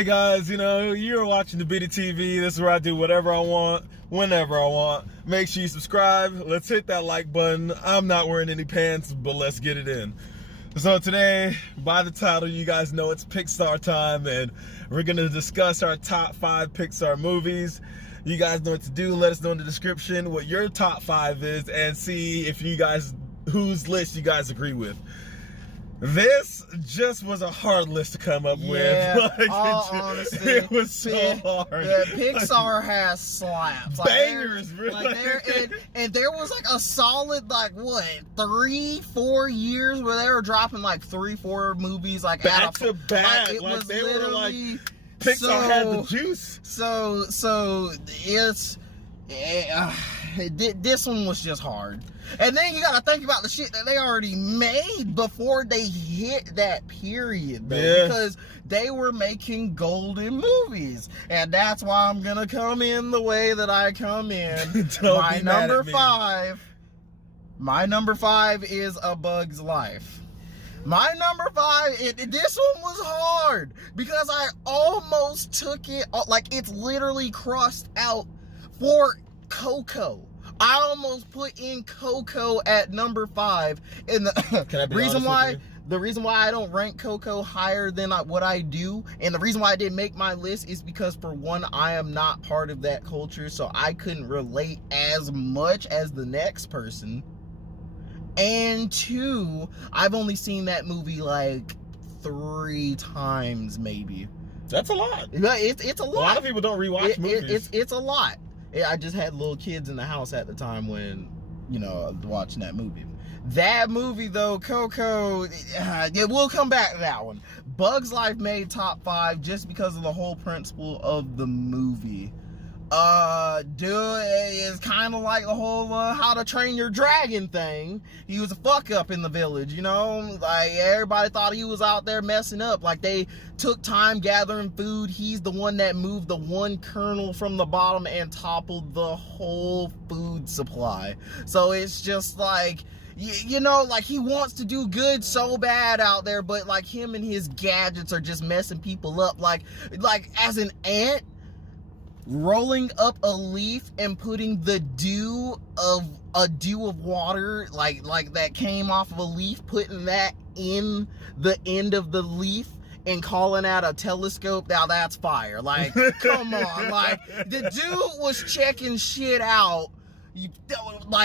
Hey guys, you're watching the Bitty TV. This is where I do whatever I want, whenever I want. Make sure you subscribe. Let's hit that like button. I'm not wearing any pants, but let's get it in. So today, by the title, you guys know it's Pixar time, and we're going to discuss our top 5 Pixar movies. You guys know what to do. Let us know in the description what your top 5 is and see if you guys, whose list you guys agree with. This just was a hard list to come up with. Honestly, it was so hard. Yeah, Pixar has slaps. Bangers, really. And there was like a solid 3-4 years where they were dropping 3-4 movies back to back. It was they literally were Pixar had the juice. So it's this one was just hard. And then you gotta think about the shit that they already made before they hit that period, though. Yeah. Because they were making golden movies. And that's why I'm gonna come in the way that I come in. My number five is A Bug's Life. My number 5, this one was hard because I almost took it, it's literally crossed out for Coco. I almost put in Coco at number 5, and the reason why I don't rank Coco higher than what I do, and the reason why I didn't make my list is because, for one, I am not part of that culture, so I couldn't relate as much as the next person. And 2, I've only seen that movie 3 times, maybe. That's a lot. It's a lot. A lot of people don't rewatch movies. It's a lot. I just had little kids in the house at the time when, watching that movie. That movie, though, Coco, we'll come back to that one. Bug's Life made top 5 just because of the whole principle of the movie. It's kind of like the whole How to Train Your Dragon thing. He was a fuck up in the village, everybody thought he was out there messing up. They took time gathering food. He's the one that moved the one kernel from the bottom and toppled the whole food supply. So it's just he wants to do good so bad out there, but him and his gadgets are just messing people up. As an ant, rolling up a leaf and putting the dew of water that came off of a leaf, putting that in the end of the leaf and calling out a telescope. Now that's fire. Come on. The dude was checking shit out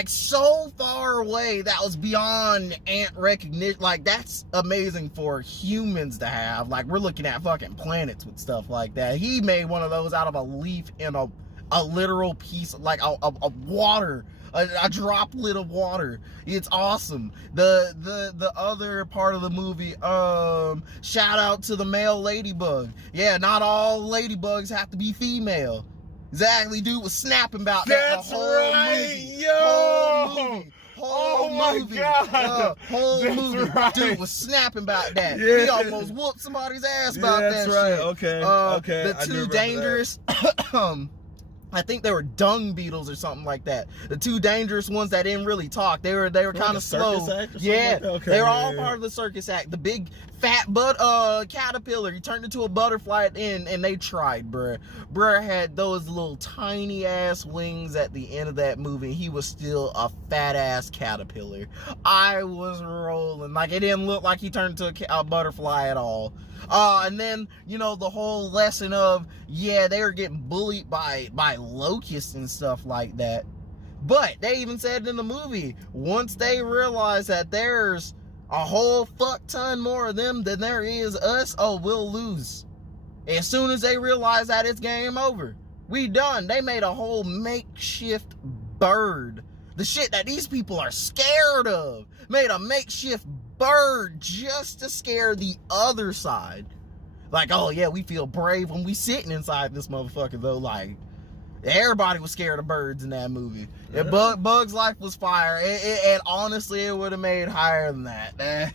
so far away that was beyond ant recognition. That's amazing for humans to have. We're looking at fucking planets with stuff like that. He made one of those out of a leaf and a literal piece of water, a droplet of water. It's awesome. The other part of the movie, shout out to the male ladybug. Yeah, not all ladybugs have to be female. Exactly, dude was snapping about that. That's right, yo! Whole movie. Right. Dude was snapping about that. Yeah. He almost whooped somebody's ass about that shit. That's right, okay. The Two Dangerous, I think they were dung beetles or something like that. The 2 dangerous ones that didn't really talk. They were kind of slow. Yeah, okay, they were all part of the circus act. The big fat caterpillar, he turned into a butterfly at the end, and they tried, bruh. Bruh had those little tiny ass wings at the end of that movie. He was still a fat ass caterpillar. I was rolling. It didn't look like he turned into a butterfly at all. And then, the whole lesson of, they were getting bullied by locusts and stuff like that. But they even said it in the movie, once they realize that there's a whole fuck ton more of them than there is us, we'll lose. As soon as they realize that, it's game over. We done. They made a whole makeshift bird. The shit that these people are scared of. Made a makeshift bird just to scare the other side. We feel brave when we sitting inside this motherfucker, though. Everybody was scared of birds in that movie. Yeah. Bug's Life was fire. And honestly, it would have made higher than that. I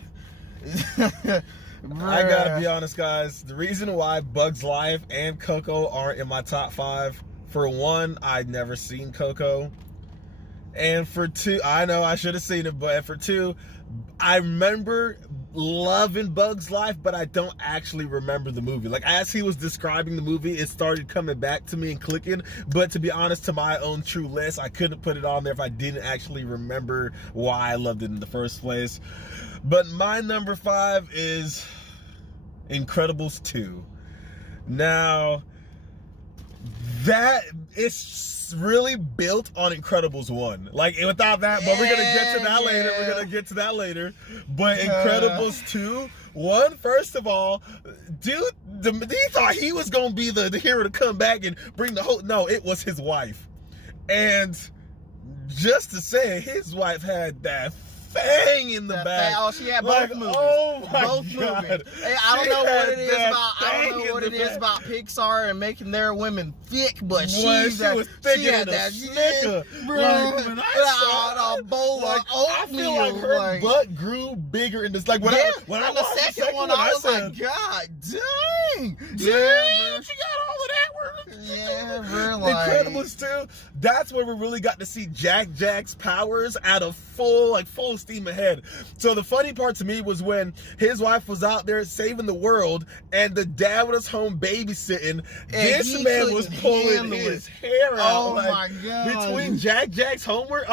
gotta be honest, guys. The reason why Bug's Life and Coco aren't in my top 5, for one, I'd never seen Coco. And for 2, I know I should have seen it, but for 2, I remember loving Bug's Life, but I don't actually remember the movie. Like, as he was describing the movie, it started coming back to me and clicking. But to be honest, to my own true list, I couldn't put it on there if I didn't actually remember why I loved it in the first place. But my number 5 is Incredibles 2. Now, that is really built on Incredibles 1. Like, without that, but we're gonna get to that later. We're gonna get to that later. But Incredibles 2, first of all, dude, he thought he was gonna be the hero to come back and bring the whole. No, it was his wife. And just to say, his wife had that thing in the back. Oh, she had both movies. Oh my both God. Movies. Hey, I don't know what it is about. I don't know what it is about Pixar and making their women thick, but she was thicker than a snicker, bro. A bowl of oatmeal. I feel like her butt grew bigger in this. Like when I the second one, I was like, God dang, yeah, she got all of that. Yeah, bro. Like, Incredibles 2. That's where we really got to see Jack's powers at a full steam ahead. So the funny part to me was when his wife was out there saving the world and the dad was home babysitting, and this man was pulling his hair out. Oh my God. Between Jack's homework,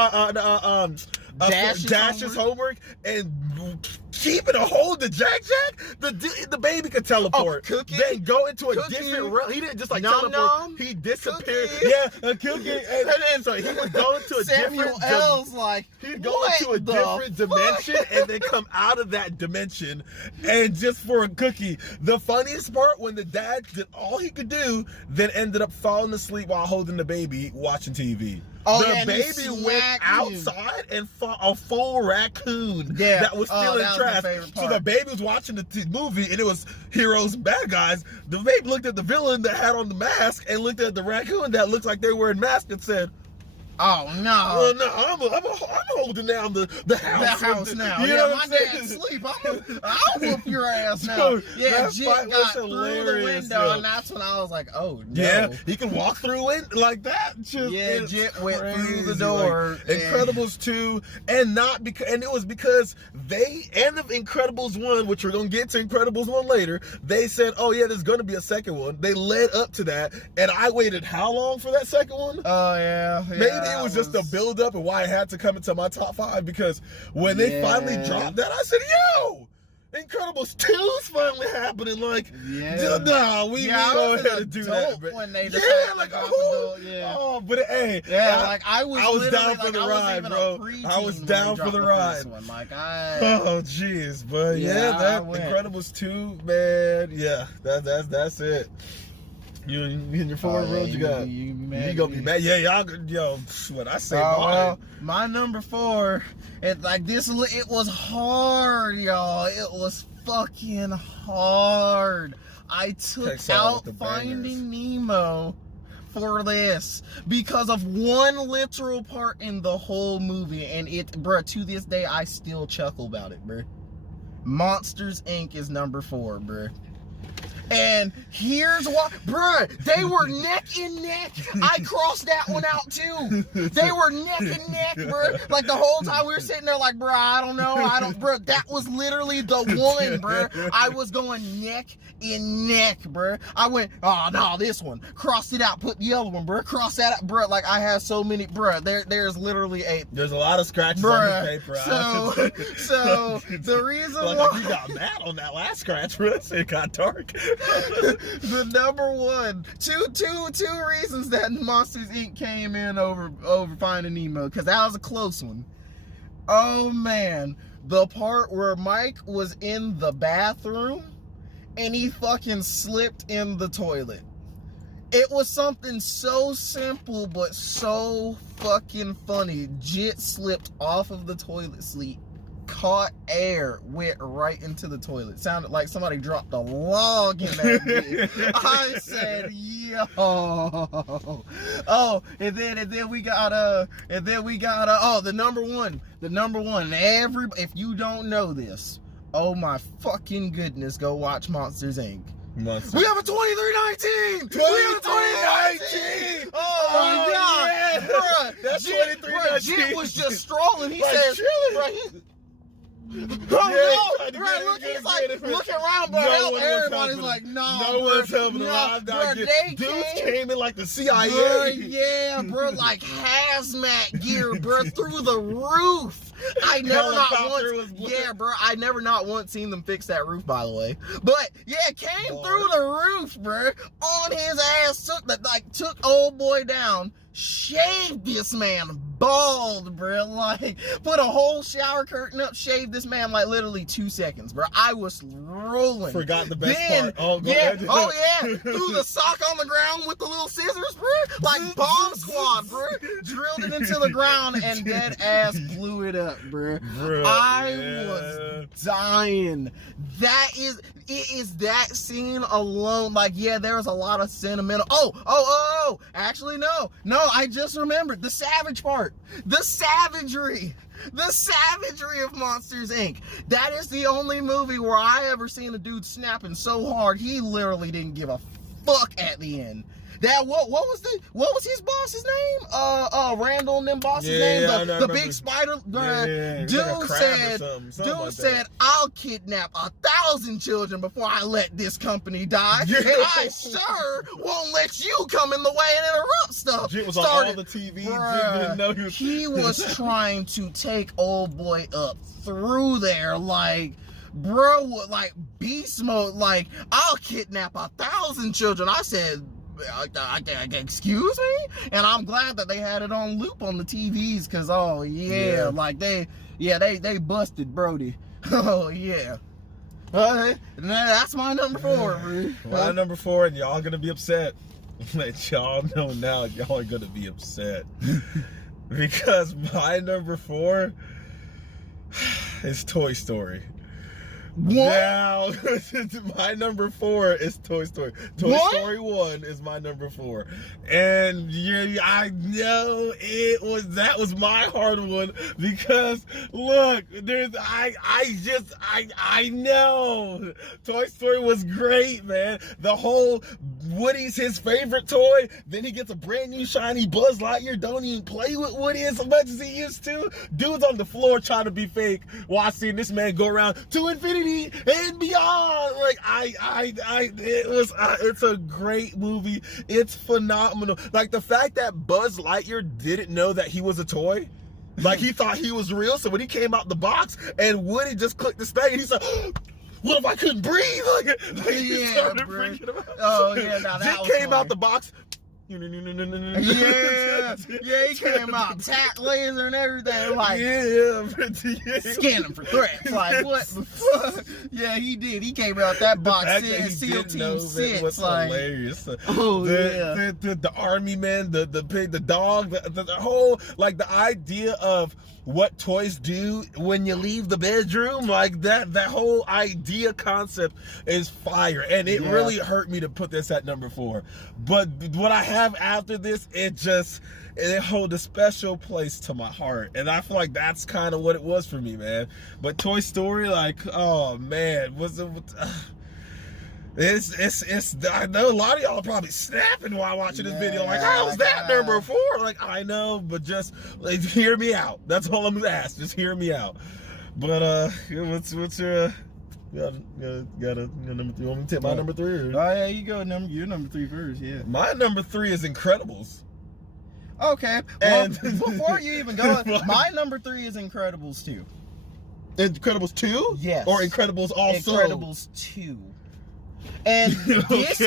Dash's homework, and keeping a hold of Jack, the baby could teleport. Then go into a different realm. He didn't just teleport. He disappeared. Yeah, a cookie. And then so he would go into a different he'd go into a different dimension and then come out of that dimension, and just for a cookie. The funniest part, when the dad did all he could do, then ended up falling asleep while holding the baby watching TV. The baby went outside and fought a full raccoon that was still in trash. So the baby was watching the movie, and it was heroes, bad guys. The baby looked at the villain that had on the mask and looked at the raccoon that looked like they were wearing masks and said, "Oh no! Well, no, I'm holding down the house. The house now. You know my dad's asleep. I'll whoop your ass now." Yeah, Jit got through the window, and that's when I was like, "Oh no!" Yeah, he can walk through it like that. Jit went through the door. Like, Incredibles 2, and it was because they end of Incredibles 1, which we're gonna get to Incredibles 1 later. They said, "Oh yeah, there's gonna be a second one." They led up to that, and I waited how long for that second one? Oh yeah. Maybe it was just a build up and why it had to come into my top 5, because when they finally dropped that, I said, "Yo, Incredibles 2's finally happening." Like, no, we go ahead and do that. But when they but hey, I was down for the ride, bro. I was down for the ride. Oh, jeez, but that Incredibles 2, man. Yeah, that's it. You in your forward road, you gonna be mad. Yeah, y'all, what I say. Well, my number 4, it was hard, y'all. It was fucking hard. I took out Finding Nemo for this because of one literal part in the whole movie, and to this day I still chuckle about it, bruh. Monsters Inc. is number 4, bruh. And here's why, bruh, they were neck and neck. I crossed that one out too. They were neck and neck, bruh. Like the whole time we were sitting there like, bruh, I don't know. Bruh, that was literally the one, bruh. I was going neck and neck, bruh. I went, oh no, this one. Crossed it out, put the other one, bruh. Cross that out, bruh. Like I have so many, bruh. There's literally there's a lot of scratches on the paper. So the reason why you got mad on that last scratch, bruh, it got dark. The number 1, two reasons that Monsters Inc. came in over Finding Nemo, because that was a close one. Oh man, the part where Mike was in the bathroom and he fucking slipped in the toilet. It was something so simple but so fucking funny. Jit slipped off of the toilet seat, caught air, went right into the toilet. Sounded like somebody dropped a log in that bitch. I said, yo. Oh, and then we got the number one. If you don't know this, oh my fucking goodness, go watch Monsters Inc. Monster. We have a 2319! 2319! Oh my God! Yeah. Bruh, That's Jit, 2319. Jit was just strolling. He Like, says, chilling. Oh, no, right, look, he's like looking around, bro. Everybody's like, no one's helping him. Dudes came in like the CIA. Bro, yeah, bro, like hazmat gear, bro, through the roof. I never not once seen them fix that roof, by the way. But yeah, came through the roof, bro, on his ass, took old boy down, shaved this man bald, bro, like put a whole shower curtain up, shaved this man like literally 2 seconds, bro. I was rolling. Forgot the best part. Oh yeah, threw the sock on the ground with the little scissors, bro, like Bomb Squad, bro. Drilled it into the ground and dead ass blew it up, bro. I was dying. It is that scene alone. Like, yeah, there was a lot of sentimental. Actually, no, I just remembered the savage part. The savagery of Monsters, Inc. That is the only movie where I ever seen a dude snapping so hard he literally didn't give a fuck at the end. That what was his boss's name? Randall and them boss's name? The big spider. Dude said, I'll kidnap 1,000 children before I let this company die. Yeah. And I sure won't let you come in the way and interrupt stuff. Jit was on all the TV. Didn't know he was trying to take old boy up through there, like, bro, like beast mode, like, I'll kidnap 1,000 children. I said, excuse me? And I'm glad that they had it on loop on the TVs, because like they busted Brody. Oh yeah. That's my number 4, bro. My number 4, and y'all gonna be upset. Let y'all know now, y'all are gonna be upset. Because my number 4 is Toy Story. What? Now, my number 4 is Toy Story. Toy Story 1 is my number 4. And I know that was my hard one, because look, I know Toy Story was great, man. The whole Woody's his favorite toy, then he gets a brand new shiny Buzz Lightyear, don't even play with Woody as much as he used to. Dude's on the floor trying to be fake while seeing this man go around to infinity and beyond. Like, it's a great movie. It's phenomenal. Like, the fact that Buzz Lightyear didn't know that he was a toy, like, he thought he was real. So when he came out the box and Woody just clicked this thing, and he's like, what if I couldn't breathe? He started freaking him out. Oh yeah, now that Jit came out the box. Yeah, he came out tack laser and everything, like scan him for threats. Like, what the fuck? Yeah, he did. He came out that box saying SEAL Team 6. Was like, hilarious. The army man, the pig, the dog, the whole, like, the idea of what toys do when you leave the bedroom, like that whole idea concept is fire, and it really hurt me to put this at number 4. But what I have after this, it holds a special place to my heart, and I feel like that's kind of what it was for me, man. But Toy Story, like, oh man, I know a lot of y'all are probably snapping while watching this video. Like, how's that number 4? Like, I know, but just hear me out. That's all I'm gonna ask. Just hear me out. But what's your got a number 3? You want me to take my number 3? Or? Oh yeah, you go your number 3 first. Yeah. My number 3 is Incredibles. Okay. Well, and before you even go, my number 3 is Incredibles 2. Incredibles 2? Yes. Or Incredibles also? Incredibles 2. And this,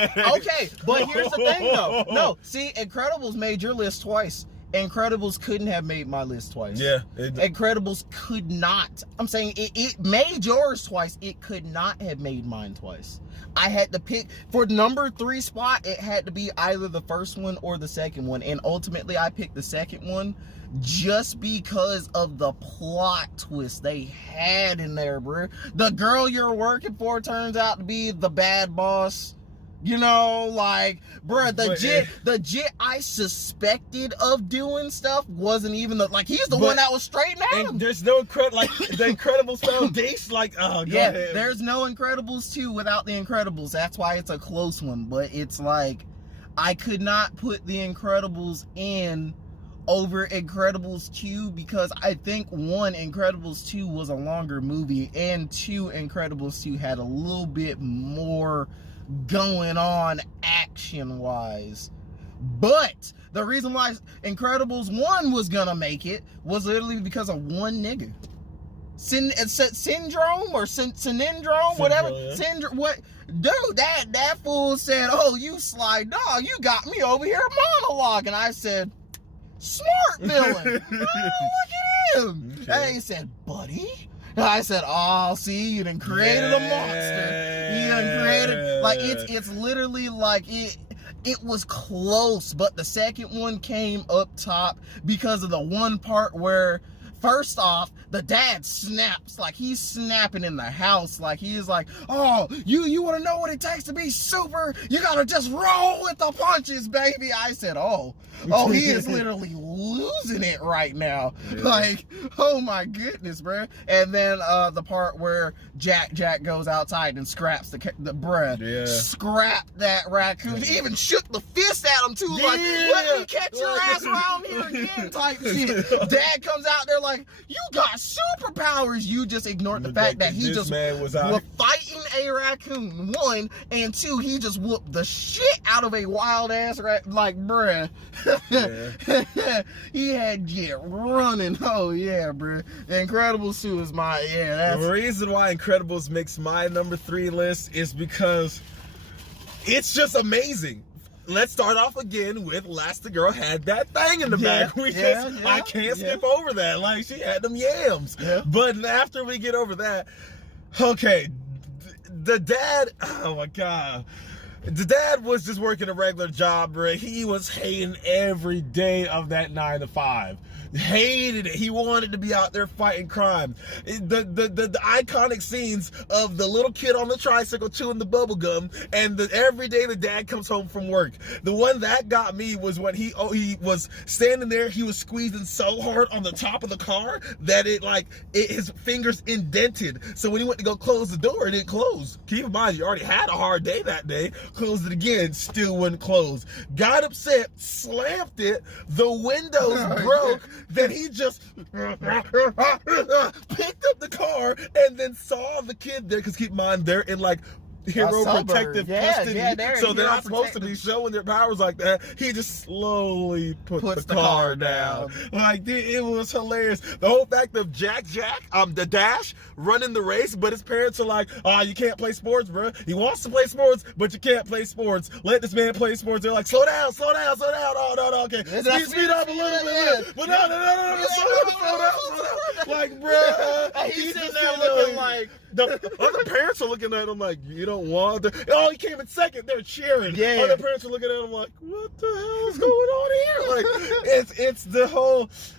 but here's the thing though. No, see, Incredibles made your list twice. Incredibles couldn't have made my list twice. Yeah. Incredibles could not. I'm saying it made yours twice. It could not have made mine twice. I had to pick, for number 3 spot, it had to be either the first one or the second one. And ultimately, I picked the second one just because of the plot twist they had in there, bro. The girl you're working for turns out to be the bad boss. You know, like, bruh, the jit I suspected of doing stuff wasn't even like, he's the one that was straightened out. And there's no like the Incredibles foundation, like, oh, go ahead. There's no Incredibles 2 without the Incredibles. That's why it's a close one. But it's like, I could not put the Incredibles in over Incredibles 2 because I think 1, Incredibles 2 was a longer movie, and 2, Incredibles 2 had a little bit more going on action wise. But the reason why Incredibles 1 was gonna make it was literally because of one nigga. Syndrome or Syndrome, whatever. Yeah. Syndrome, what? Dude, that fool said, "Oh, you sly dog, you got me over here monologue," and I said, "Smart villain." Oh, look at him. Okay. And he said, "Buddy." And I said, "Oh, see, you done created a monster. You done created, like, it's literally like it was close, but the second one came up top because of the one part where, first off, the dad snaps, like he's snapping in the house, like he's like, "Oh, you want to know what it takes to be super? You gotta just roll with the punches, baby." I said, oh, he is literally losing it right now. Yeah. Like, oh my goodness, bro. And then the part where Jack goes outside and scraps the bruh, scrap that raccoon. He even shook the fist at him too, like, "Let me catch your ass around here again," type shit. Dad comes out there like, "You got superpowers." You just ignored the fact that he just was fighting a raccoon, 1, and 2, he just whooped the shit out of a wild ass like, bruh. Yeah. He had Jet running. Oh yeah, bruh. Incredibles 2 is my, that's the reason why Incredibles makes my number 3 list is because it's just amazing. Let's start off again with Last the Girl had that thing in the back. I can't skip over that. Like, she had them yams. Yeah. But after we get over that, okay, the dad, oh my God. The dad was just working a regular job, bro. He was hating every day of that 9 to 5. Hated it. He wanted to be out there fighting crime. The iconic scenes of the little kid on the tricycle chewing the bubble gum, and every day the dad comes home from work. The one that got me was when he was standing there. He was squeezing so hard on the top of the car that his fingers indented. So when he went to go close the door, it didn't close. Keep in mind, you already had a hard day that day. Closed it again, still wouldn't close. Got upset, slammed it. The windows broke. Then he just picked up the car and then saw the kid there, because keep in mind, they're in like hero protective custody, so they're not supposed to be showing their powers like that. He just slowly puts the car down. Like, it was hilarious. The whole fact of Jack, the Dash, running the race, but his parents are like, "Oh, you can't play sports, bro. He wants to play sports, but you can't play sports. Let this man play sports." They're like, slow down. Oh, no, okay. Speed up a little bit. But no, slow down. Like, bro, he's sitting there looking like, the other parents are looking at him like, "You don't want to." Oh, he came in second. They're cheering. Yeah. Other parents are looking at him like, "What the hell is going on here?" Like,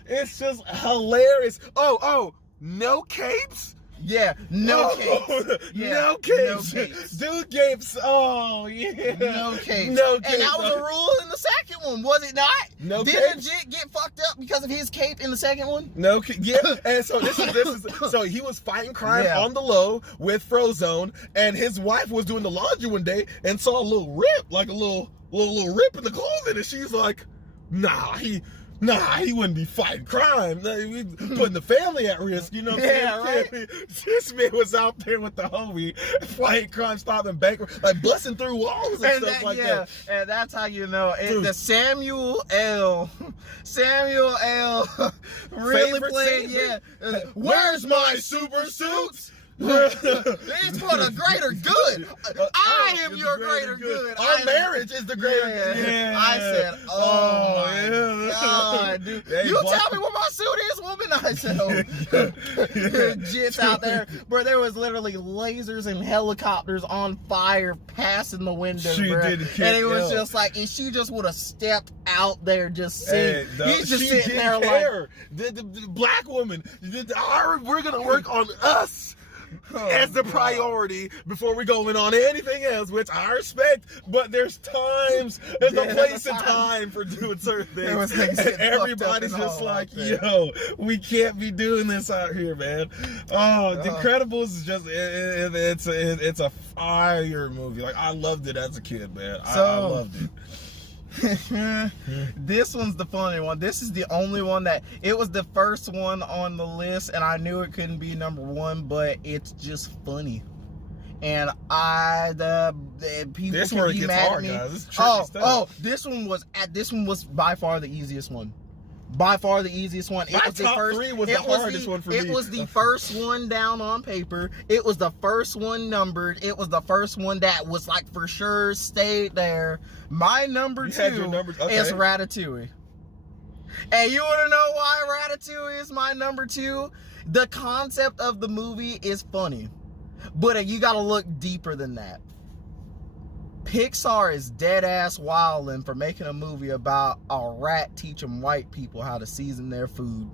it's just hilarious. Oh, no capes? Yeah, no capes. Yeah, no capes. No capes. Dude capes. Oh, yeah. No capes. No capes. And that was a rule in the second one, was it not? No capes. Didn't Jit get fucked up because of his cape in the second one? No, yeah. And so this is so he was fighting crime on the low with Frozone, and his wife was doing the laundry one day and saw a little rip, like a little rip in the clothing, and she's like, "Nah, he wouldn't be fighting crime. We putting the family at risk, you know what I'm saying? Right. This man was out there with the homie, fighting crime, stopping bank, like busting through walls and stuff like that. And that's how you know. The Samuel L. really played. Scene? Yeah. Where's my super suits? It's for the greater good. I am your greater good. Our marriage is the greater good. Yeah. I said, oh my God, dude. You tell me what my suit is, woman. I said, oh. Jits out there. Bro, there was literally lasers and helicopters on fire passing the window, bro. And it was just like, and she just would have stepped out there just sitting. He's just sitting there like. The black woman, we're going to work on us. as the priority before we going on anything else, which I respect, but there's a place and time for doing certain things. And everybody's just like, yo, we can't be doing this out here, man. The Incredibles is just, it's a fire movie. Like, I loved it as a kid, man. I loved it. This one's the funny one. This is the only one that it was the first one on the list, and I knew it couldn't be number one, but it's just funny. And people this can where be it gets mad hard, at me. guys. This is tricky stuff. This one was by far the easiest one. By far the easiest one. My top three was the hardest one for me. It was the first one down on paper. It was the first one numbered. It was the first one that was like for sure stayed there. My number two is Ratatouille. And you want to know why Ratatouille is my number two? The concept of the movie is funny, but you got to look deeper than that. Pixar is dead ass wildin' for making a movie about a rat teaching white people how to season their food.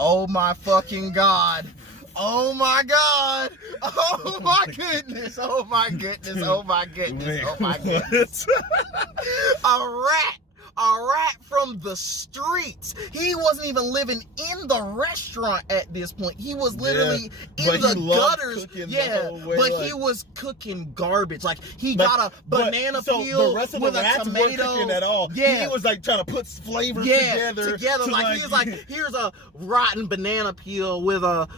Oh my fucking god. Oh my god. Oh my goodness. Oh my goodness. Oh my goodness. Oh my goodness. A rat from the streets. He wasn't even living in the restaurant at this point. He was literally in the gutters. He was cooking garbage. Like he got a banana peel the rest of with the rats a tomato. Weren't cooking at all. Yeah. He was like trying to put flavors together. Like he was like, here's a rotten banana peel with a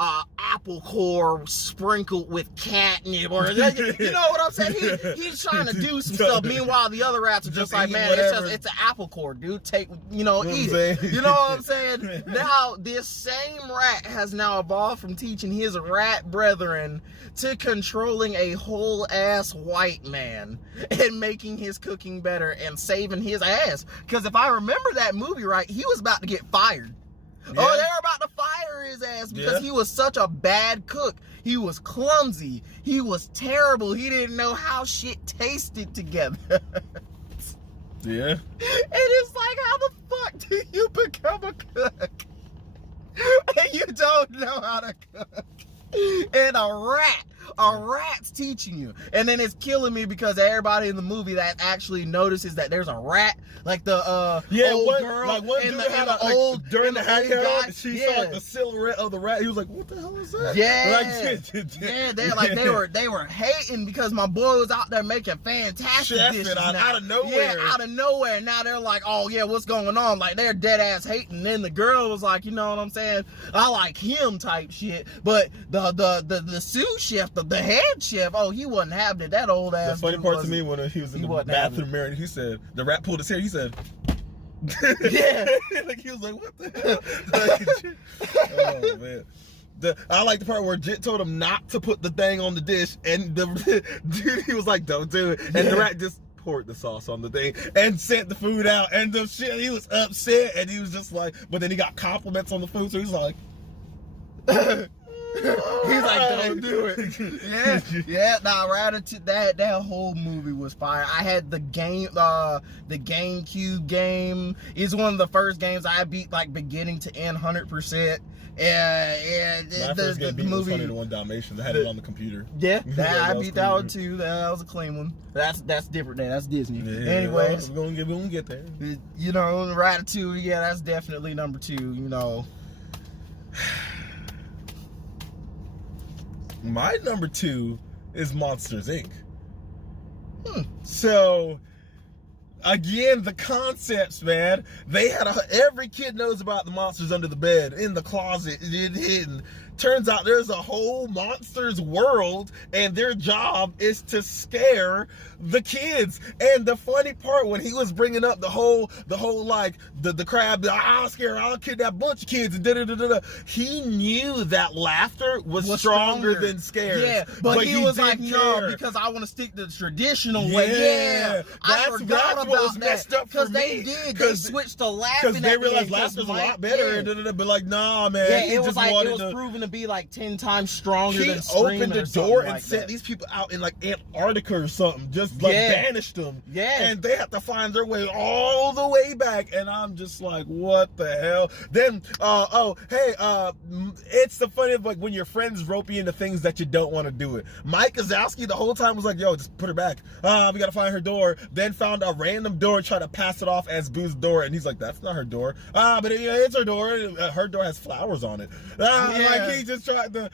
apple core sprinkled with catnip, or you know what I'm saying? He's trying to do some stuff. Meanwhile, the other rats are just like, man, it's an apple core, dude. Eat it. You know what I'm saying? Now, this same rat has now evolved from teaching his rat brethren to controlling a whole ass white man and making his cooking better and saving his ass. Because if I remember that movie right, he was about to get fired. Yeah. Oh, they were about to fire his ass because he was such a bad cook. He was clumsy. He was terrible. He didn't know how shit tasted together. Yeah. And it's like, how the fuck do you become a cook? And you don't know how to cook. And a rat's teaching you. And then it's killing me because everybody in the movie that actually notices that there's a rat, like the old girl, like one and dude the old during the hangout, she saw Yeah. the silhouette of the rat. He was like, "What the hell is that?" Yeah, they were hating because my boy was out there making fantastic dishes out of nowhere. Yeah, out of nowhere. Now they're like, "Oh yeah, what's going on?" Like they're dead ass hating. And then the girl was like, "You know what I'm saying? I like him," type shit. But the sous chef, the head chef, oh, he wasn't having it. That old ass. The funny part to me when he was in the bathroom mirror, he said, the rat pulled his hair. He said, yeah, like he was like, what the hell? Oh man. I like the part where Jit told him not to put the thing on the dish, and the dude, he was like, don't do it, and the rat just poured the sauce on the thing and sent the food out, and the shit, he was upset, and he was just like, but then he got compliments on the food, so he's like, he's like, don't do it. Yeah. Nah, Ratatouille, that whole movie was fire. I had the GameCube game. It's one of the first games I beat, like beginning to end, 100%. Yeah. My first game beat was 101 Dalmatians. I had it on the computer. Yeah, I beat that one too. That was a clean one. That's different. That's Disney. Yeah, anyways, we're gonna get there. You know, Ratatouille. Yeah, that's definitely number 2. You know. My number 2 is Monsters, Inc. So, again, the concepts, man. They had every kid knows about the monsters under the bed, in the closet, hidden. Turns out there's a whole monsters world, and their job is to scare the kids. And the funny part, when he was bringing up the whole like the crab, I'll kidnap a bunch of kids, and he knew that laughter was stronger than scares. Yeah, but he was like, no, because I want to stick to the traditional way. Yeah, that's what what was messed up for me. Because they did. They switched to laughing. Because they realized laughter's a lot better. And but like, nah, man. Yeah, it was like it was proven to be like 10 times stronger than screaming. He opened the door and sent these people out in like Antarctica or something. Just like banished them. Yeah. And they have to find their way all the way back. And I'm just like, what the hell? Then, it's the funny of like when your friends rope you into things that you don't want to do it. Mike Wazowski the whole time was like, yo, just put her back. We gotta find her door. Then found a random door, tried to pass it off as Boo's door, and he's like, that's not her door. But it's her door. Her door has flowers on it. Like he just tried to,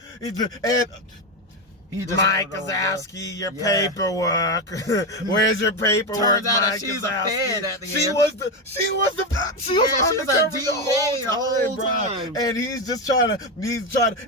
Mike Wazowski, your paperwork. Where's your paperwork? Turns out Mike she's Wazowski? a fan at the end. She was undercover the whole time. And he's trying to,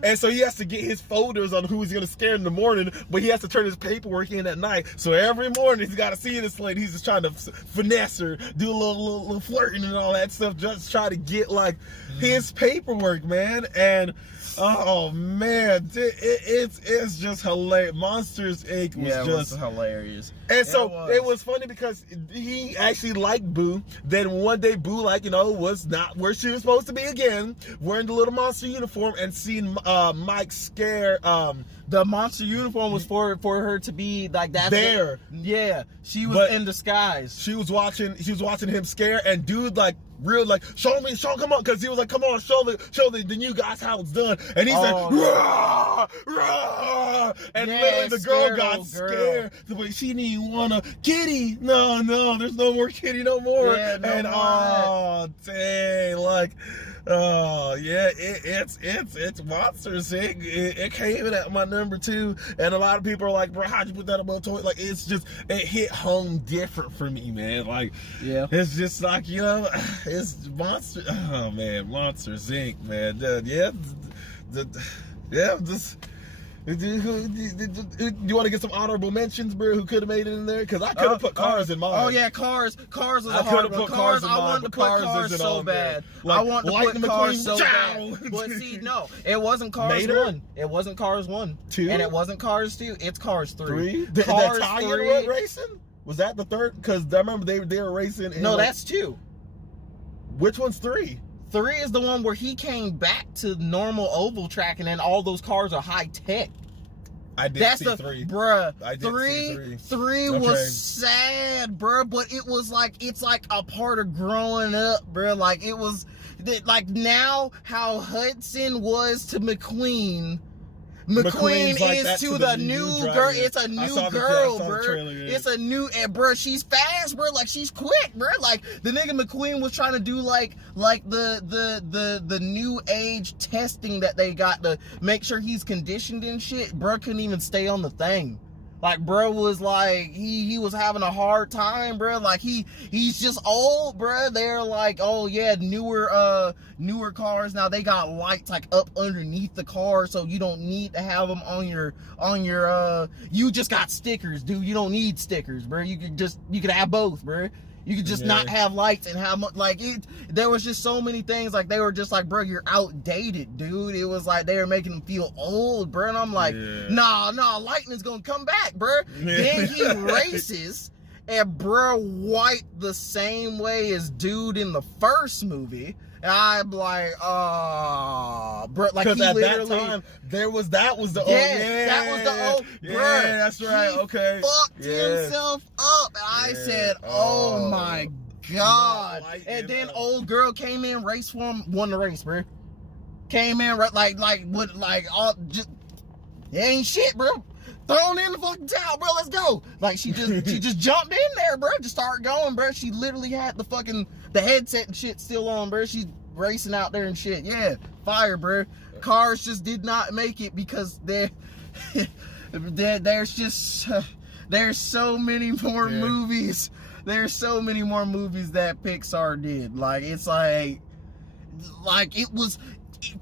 and so he has to get his folders on who he's gonna scare in the morning, but he has to turn his paperwork in at night. So every morning he's got to see this lady. He's just trying to finesse her, do a little flirting and all that stuff, just try to get like his paperwork, man. And oh man, it's just hilarious. Monsters Inc. was just hilarious. And so it was funny because he actually liked Boo. Then one day Boo, was not where she was supposed to be again, wearing the little monster uniform, and seeing Mike scare. The monster uniform was for her to be like that. There. Yeah, she was in disguise. She was watching him scare, and dude show me, come on, because he was like, come on, show the new guys how it's done. And he said, rah, rah, and literally the girl got scared. But she didn't even want a kitty. No, there's no more kitty no more. Yeah, no and more. Oh dang, it's Monsters Inc. It came in at my number 2, and a lot of people are like, bro, how'd you put that above toy? Like, it's just, it hit home different for me, man. Like, it's just like, it's Monsters Inc., man. Do you want to get some honorable mentions, bro? Who could have made it in there? Because I could have put Cars in mine. Oh yeah, Cars was a hard one. Cars, I wanted to put Cars so bad. I wanted to put Cars so bad. But see, no, it wasn't Cars 1. It wasn't Cars 1. 2? And it wasn't Cars 2. It's Cars 3. The Cars Italian racing? Was that the third? Because I remember they were racing. No, that's 2. Which one's 3? 3 is the one where he came back to normal oval track, and then all those cars are high tech. I did see 3. Bruh, I did see 3 was sad, bruh, but it was like, it's like a part of growing up, bruh. Like, it was, like, now how Hudson was to McQueen is to the new girl. It's a new girl, bro. It's a new, and bro, she's fast, bro. Like, she's quick, bro. Like, the nigga McQueen was trying to do like the new age testing that they got to make sure he's conditioned and shit. Bro couldn't even stay on the thing. Like, bro was like, he was having a hard time, bro. Like, he's just old, bro. They're like, oh yeah, newer cars now, they got lights like up underneath the car, so you don't need to have them on your you just got stickers, dude. You don't need stickers, bro. You could have both, bro. You could just not have lights and have there was just so many things, like, they were just like, bro, you're outdated, dude. It was like they were making him feel old, bro. And I'm like, nah, lightning's gonna come back, bro. Then he races, and bro wiped the same way as dude in the first movie. And I'm like, oh, bro, like, he at literally, that time, that was the that was the old, bro. Yeah, that's right. Okay, fucked himself up, and I said, oh my god. And then old girl came in, raced for him, won the race, bro. Came in just, it ain't shit, bro. Thrown in the fucking towel, bro. Let's go. Like, she just jumped in there, bro. Just started going, bro. She literally had the headset and shit still on, bro. She's racing out there and shit. Yeah, fire, bro. Cars just did not make it because there's so many more movies. There's so many more movies that Pixar did. Like, it's like it was,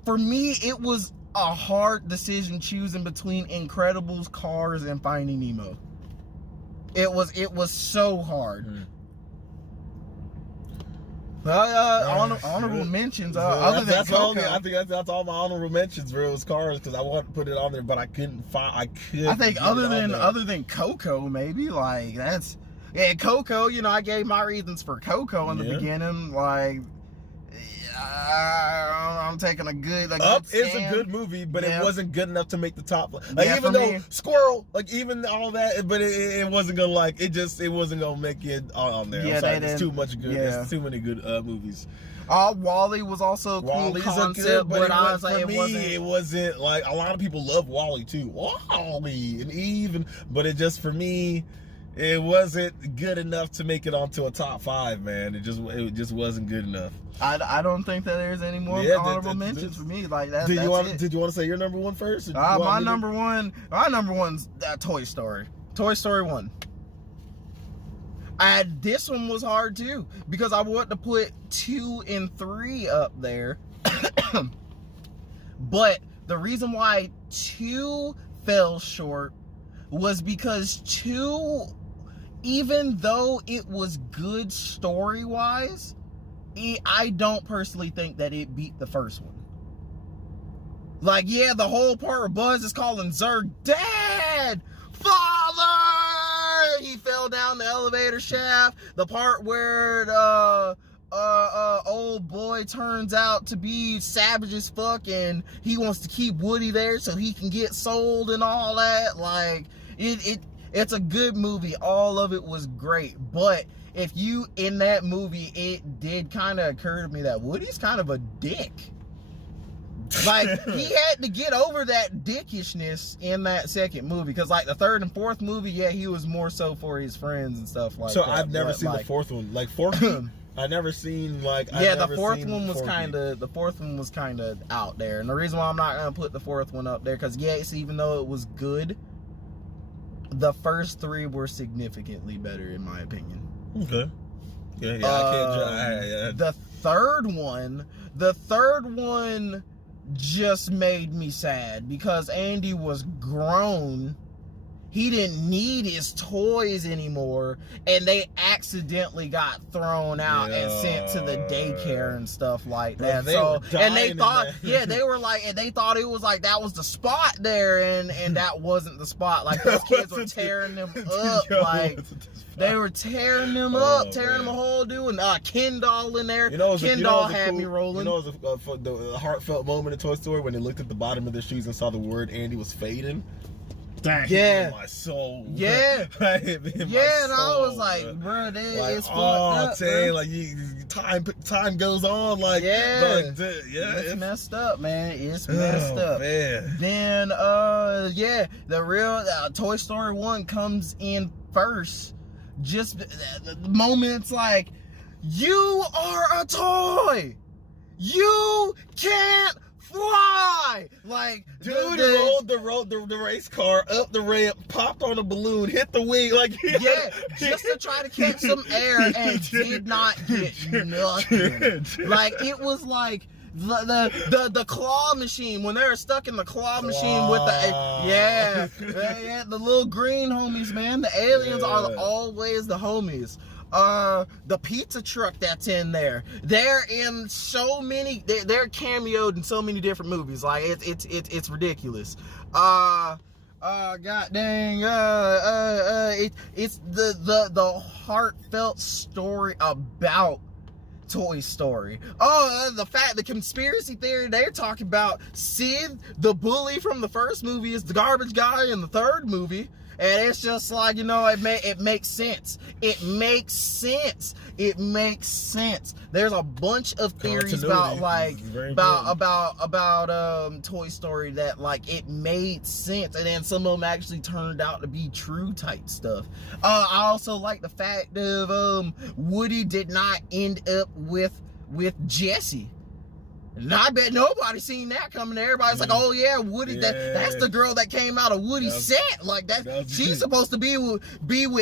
for me, it was a hard decision choosing between Incredibles, Cars, and Finding Nemo. It was so hard. Honorable mentions. Other than Coco, I think that's all my honorable mentions. Bro, it was Cars, because I wanted to put it on there, but I couldn't find. I think other than Coco, maybe, like, that's. Yeah, Coco, you know, I gave my reasons for Coco in the beginning. Like, I'm taking a good. Up good is a good movie, but it wasn't good enough to make the top. Like, Yeah, even though Squirrel, like, even all that, but it wasn't gonna, like, it wasn't gonna make it on there. Yeah, I'm sorry, there's too much good. Yeah. There's too many good movies. Wally was also a cool Wally's concept, good, but it wasn't like, a lot of people love Wally too. Wally and Eve, but it just, for me, it wasn't good enough to make it onto a top 5, man. It just wasn't good enough. I don't think that there's any more honorable mentions for me. Like that. Did you want to say your number one first? My number one's Toy Story. Toy Story 1. This one was hard too, because I wanted to put 2 and 3 up there. But the reason why 2 fell short was because 2, even though it was good story-wise, I don't personally think that it beat the first one. Like, yeah, the whole part where Buzz is calling Zurg Dad, Father, he fell down the elevator shaft. The part where old boy turns out to be savage as fuck and he wants to keep Woody there so he can get sold and all that. Like, it's a good movie. All of it was great. But if you, in that movie, it did kind of occur to me that Woody's kind of a dick. Like, he had to get over that dickishness in that second movie, because like the third and fourth movie, yeah, he was more so for his friends and stuff like that. So I've never seen the fourth one. Like, fourth one, I never seen, like, the fourth one was kind of out there. And the reason why I'm not gonna put the fourth one up there, because yes, even though it was good, the first 3 were significantly better in my opinion. Okay. Yeah, I can't. The third one just made me sad, because Andy was grown. He didn't need his toys anymore, and they accidentally got thrown out and sent to the daycare and stuff like that. And they thought, they were like, and they thought it was like that was the spot there, and that wasn't the spot. Like, those kids were tearing them up, like they were tearing them up, tearing them a hole, doing Ken doll in there. Ken doll had me rolling. You know, it was the heartfelt moment in Toy Story when they looked at the bottom of their shoes and saw the word Andy was fading. That hit me in my soul. Yeah. That hit me in my soul. And I was like, bro, it's fucked up. Bro. Like, time goes on. Like, it's messed up, man. It's messed up. Man. Then, the real Toy Story 1 comes in first. Just the moments like, you are a toy. You can't fly. Like, dude, rolled the race car up the ramp, popped on a balloon, hit the wing, like, just to try to catch some air, and did not get nothing. Like, it was like the claw machine, when they were stuck in the claw machine with the little green homies, man. The aliens are always the homies. The pizza truck that's in there, they're in so many, they're cameoed in so many different movies. Like, it's ridiculous. God dang, it's the heartfelt story about Toy Story. The conspiracy theory they're talking about, Sid, the bully from the first movie, is the garbage guy in the third movie. And it's just like, it makes sense. It makes sense. It makes sense. There's a bunch of theories about Toy Story that, like, it made sense, and then some of them actually turned out to be true type stuff. I also like the fact of Woody did not end up with Jessie. And I bet nobody seen that coming. Everybody's like, oh yeah, Woody, that's the girl that came out of Woody's set. Like, she's supposed to be with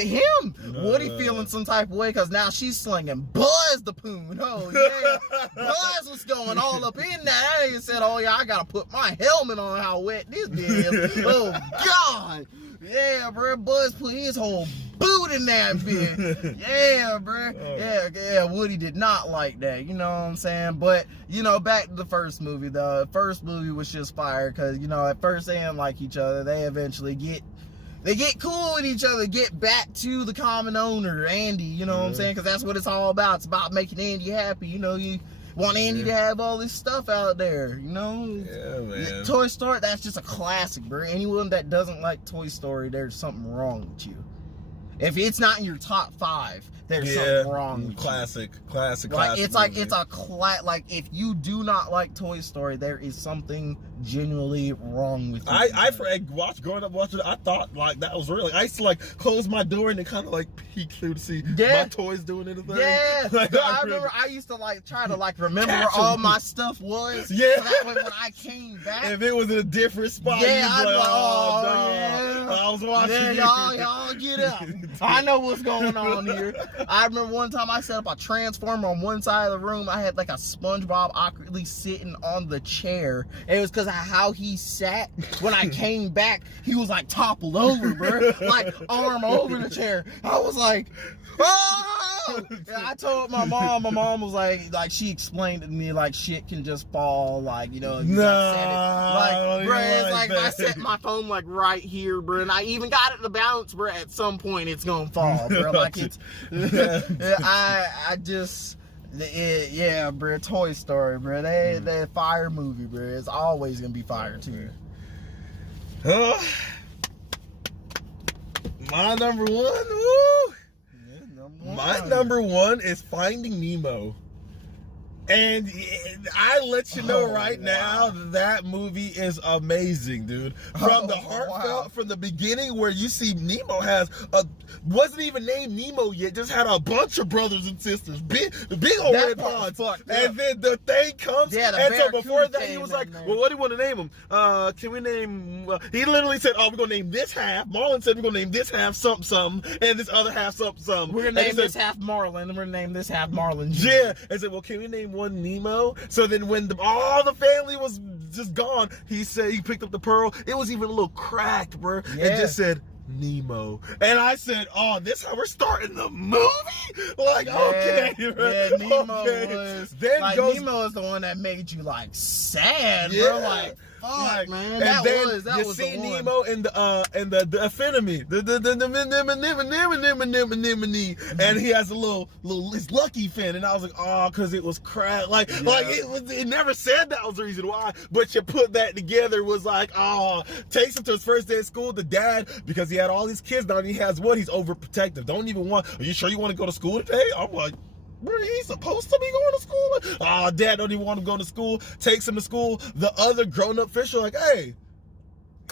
him. Woody feeling some type of way because now she's slinging Buzz the Poon. Oh yeah, Buzz was going all up in that. He said, oh yeah, I gotta put my helmet on how wet this is. Oh God. Yeah, bro, Buzz put his whole boot in that bitch. Yeah, bro. Yeah, Woody did not like that, you know what I'm saying? But, back to the first movie, the first movie was just fire, because, at first they didn't like each other. They eventually they get cool with each other, get back to the common owner, Andy, you know what I'm saying? Because that's what it's all about. It's about making Andy happy, you know, you want Andy to have all this stuff out there, you know? Yeah, man. Toy Story, that's just a classic, bro. Anyone that doesn't like Toy Story, there's something wrong with you. If it's not in your top 5, there's something wrong with classic, you. Classic. It's like if you do not like Toy Story, there is something genuinely wrong with you. I growing up watching it, I thought like that was really. I used to like close my door and then kind of like peek through to see my toys doing anything. Yeah, like, I remember I used to like try to like remember where all my stuff was. Yeah, so that way when I came back, if it was in a different spot, yeah, I'd be like, oh no, I was watching. Yeah, y'all get up. I know what's going on here. I remember one time I set up a transformer on one side of the room. I had like a SpongeBob awkwardly sitting on the chair. And it was because of how he sat. When I came back, he was like toppled over, bro. Like arm over the chair. I was like, oh! And I told my mom. My mom was like she explained to me like shit can just fall, like, you know. Like, bro, it's like I set my phone like right here, bro, and I even got it to bounce, bro. At some point, it's gonna fall, bro. Like it's, yeah, bro. Toy Story, bro. They fire movie, bro. It's always gonna be fire too. My number one, woo! My number one is Finding Nemo. And I let you know now that movie is amazing, dude. From the heartfelt, from the beginning where you see Nemo wasn't even named Nemo yet, just had a bunch of brothers and sisters, big old red ponds. And then the thing comes, and so before that he was like, well, what do you want to name him? Can we name, he literally said, oh, we're going to name this half. Marlon said we're going to name this half something, and this other half something. We're going to name this half Marlon, and we're going to name this half Marlon Jr. Yeah, and said, well, can we name one Nemo? So then when all the family was just gone, he said he picked up the pearl. It was even a little cracked, bro. Yeah. It just said Nemo. And I said, oh, this how we're starting the movie? Like, okay, bro. Yeah, Nemo was. Then Nemo is the one that made you like sad, bro. Like, fuck, man. That was see the one. Nemo and the affinity, and he has a little his lucky fin, and I was like, oh, because it was crap. Like it never said that was the reason why, but you put that together was like, oh, takes him to his first day of school. The dad, because he had all these kids now, and he has one. He's overprotective. Don't even want. Are you sure you want to go to school today? I'm like, bro, he's supposed to be going to school. Oh, dad don't even want him to go to school. Takes him to school. The other grown-up fish are like, hey,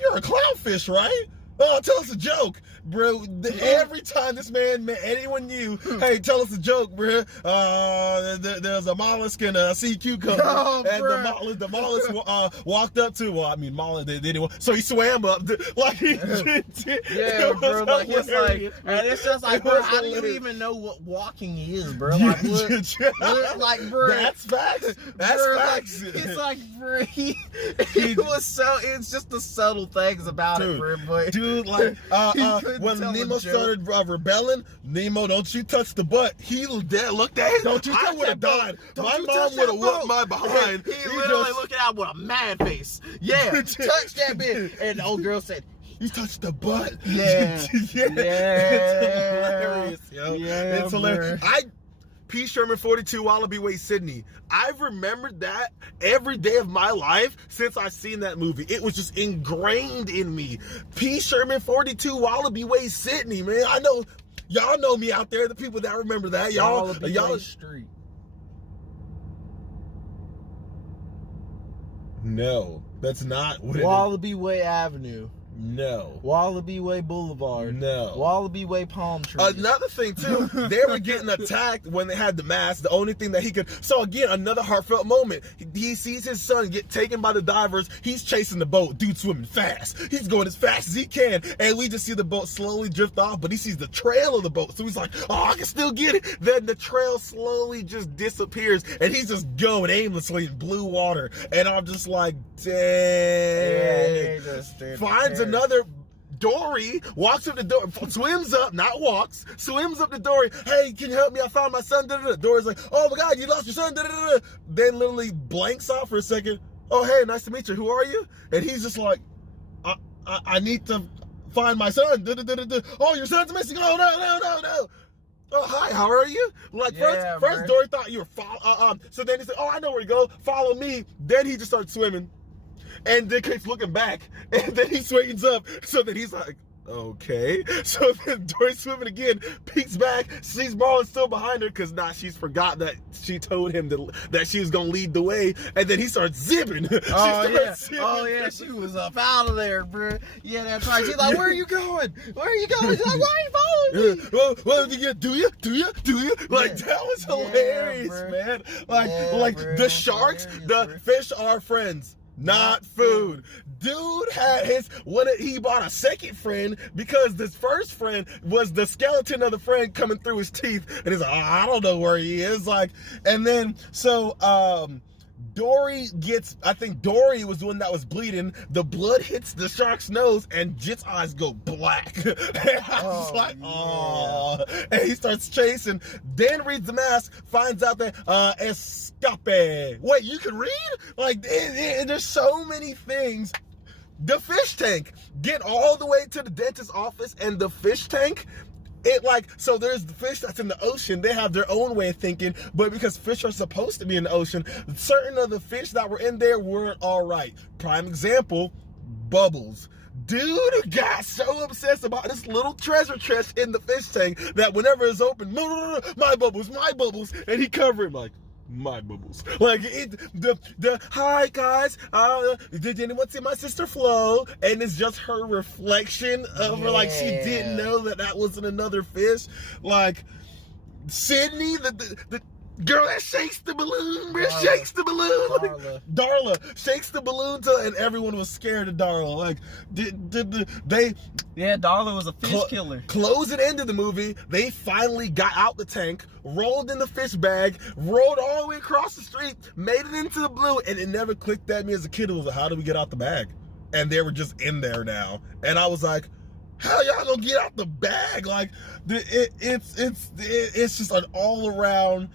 you're a clownfish, right? Oh, tell us a joke. Bro, every time this man met anyone new, hey, tell us a joke, bro. There's a mollusk and a sea cucumber. Oh, and the mollusk walked up to, well, I mean, mollusk, they didn't, so he swam up. Like, yeah, bro, like, it's like, and it's just like, bro, how do you even know what walking is, bro? Like, like, bro. That's facts. That's facts. Like, it's like, bro, it's just the subtle things about it, bro. But, dude, like, when Nemo started rebelling, Nemo, don't you touch the butt. He looked at him. I would have died. My mom would have whooped my behind. He literally looking out with a mad face. Yeah, touch that bit. And the old girl said, you touched the butt. Yeah. It's hilarious, yo. Yeah, it's hilarious. P. Sherman 42 Wallaby Way, Sydney. I've remembered that every day of my life since I've seen that movie. It was just ingrained in me. P. Sherman 42 Wallaby Way, Sydney, man. I know y'all know me out there, the people that remember that. Y'all Street. No, that's not what Wallaby Way Avenue. No. Wallaby Way Boulevard. No. Wallaby Way Palm Trees. Another thing, too, they were getting attacked when they had the mask. The only thing that he could... So, again, another heartfelt moment. He sees his son get taken by the divers. He's chasing the boat. Dude swimming fast. He's going as fast as he can. And we just see the boat slowly drift off, but he sees the trail of the boat. So he's like, oh, I can still get it. Then the trail slowly just disappears, and he's just going aimlessly in blue water. And I'm just like, dang. Yeah, finds another Dory, walks up the door, swims up, not walks, swims up the Dory. Hey, can you help me? I found my son. Dory's like, oh my God, you lost your son. Then literally blanks out for a second. Oh, hey, nice to meet you. Who are you? And he's just like, I need to find my son. Oh, your son's missing. Oh, no. Oh, hi, how are you? Like, first Dory thought you were so then he said, oh, I know where to go. Follow me. Then he just starts swimming. And then keeps looking back. And then he swings up. So then he's like, okay. So then Dory's swimming again, peeks back, sees Marlin still behind her, because she's forgot that she told him that she was going to lead the way, and then he starts zipping. She was up out of there, bro. Yeah, that's right. She's like, where are you going? Where are you going? She's like, why are you following me? Well, do you? Like, that was hilarious, man. Like the sharks, the fish are friends. Not food. Dude had he bought a second friend because this first friend was the skeleton of the friend coming through his teeth, and he's like, oh, I don't know where he is. Like, and then I think Dory was the one that was bleeding. The blood hits the shark's nose, and Jit's eyes go black. And I was like, oh. And he starts chasing, then reads the mask, finds out that, escape. Wait, you can read? Like, there's so many things. The fish tank. Get all the way to the dentist's office, and the fish tank, so there's the fish that's in the ocean. They have their own way of thinking, but because fish are supposed to be in the ocean, certain of the fish that were in there weren't all right. Prime example, Bubbles. Dude got so obsessed about this little treasure chest in the fish tank that whenever it's open, my bubbles, and he covered him like, my bubbles. Like, hi guys, did anyone see my sister Flo? And it's just her reflection of her, like, she didn't know that wasn't another fish. Like, Sydney, the girl that shakes the balloon, bro, shakes the balloon. Darla shakes the balloon and everyone was scared of Darla. Like, Darla was a fish killer. Closing end of the movie, they finally got out the tank, rolled in the fish bag, rolled all the way across the street, made it into the blue, and it never clicked at me as a kid. It was like, how do we get out the bag? And they were just in there now. And I was like, how y'all gonna get out the bag? Like, it's just an all around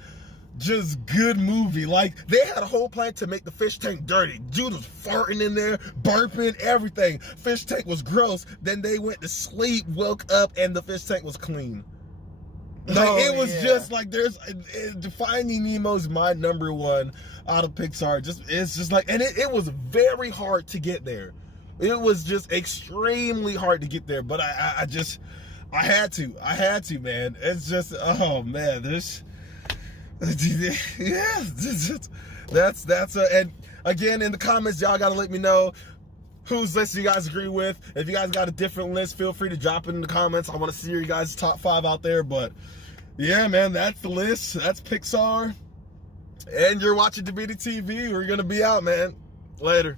just good movie. Like, they had a whole plan to make the fish tank dirty. Dude was farting in there, burping, everything. Fish tank was gross. Then they went to sleep, woke up, and the fish tank was clean. Like, it was just like, Finding Nemo's my number one out of Pixar. It's just like, and it was very hard to get there. It was just extremely hard to get there, but I had to, man. It's just, oh man, and again, in the comments, y'all gotta let me know whose list you guys agree with. If you guys got a different list, feel free to drop it in the comments. I want to see your guys' top 5 out there. But yeah, man, that's the list. That's Pixar. And you're watching DaVita TV. We're gonna be out, man. Later.